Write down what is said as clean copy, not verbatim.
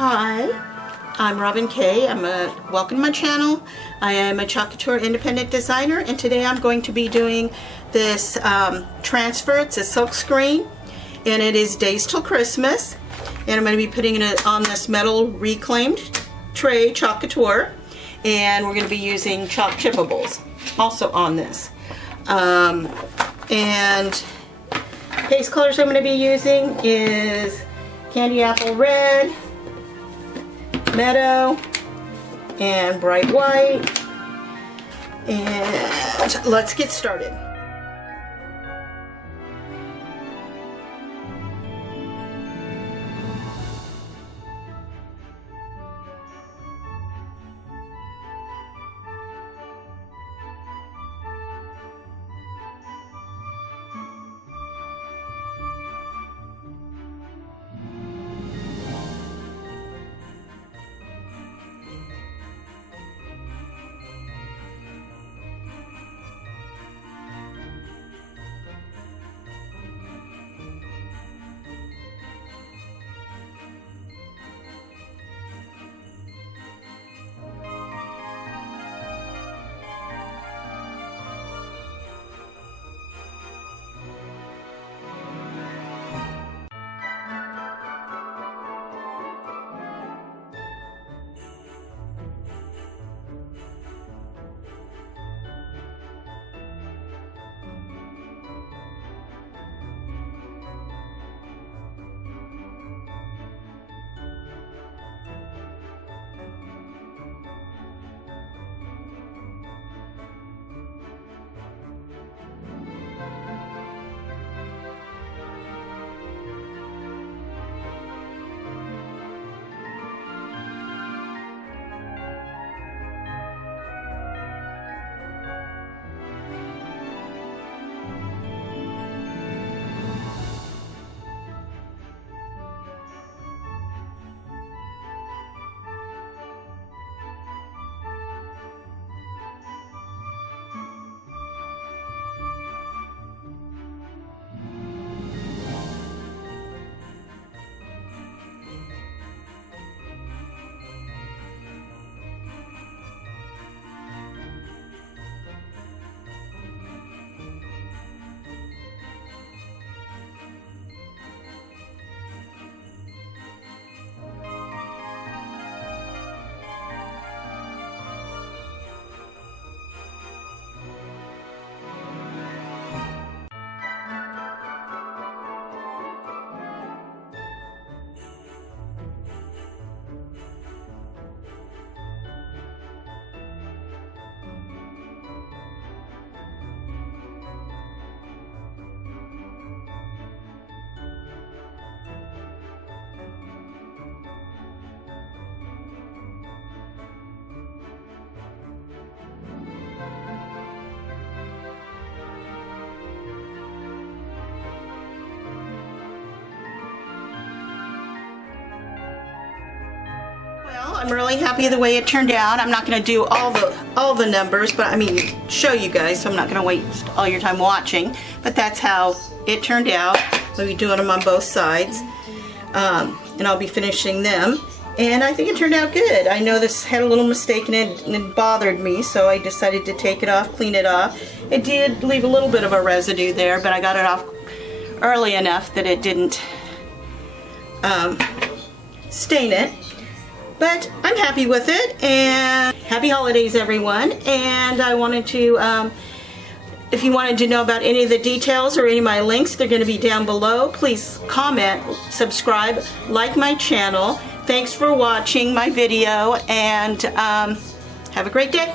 Hi, I'm Robin Kay. Welcome to my channel. I am a Chalk Couture independent designer, and today I'm going to be doing this transfer. It's a silk screen, and it is Days Till Christmas. And I'm going to be putting it on this metal reclaimed tray, Chalk Couture, and we're going to be using chalk chippables also on this. And base colors I'm going to be using is Candy Apple Red, Meadow, and Bright White. And let's get started. I'm really happy the way it turned out. I'm not going to do all the numbers, but I mean show you guys, so I'm not going to waste all your time watching. But that's how it turned out. We'll be doing them on both sides, and I'll be finishing them. And I think it turned out good. I know this had a little mistake in it, and it bothered me, so I decided to take it off, clean it off. It did leave a little bit of a residue there, but I got it off early enough that it didn't stain it. But I'm happy with it, and happy holidays everyone. And I wanted to, if you wanted to know about any of the details or any of my links, they're going to be down below. Please comment, subscribe, like my channel. Thanks for watching my video, and have a great day.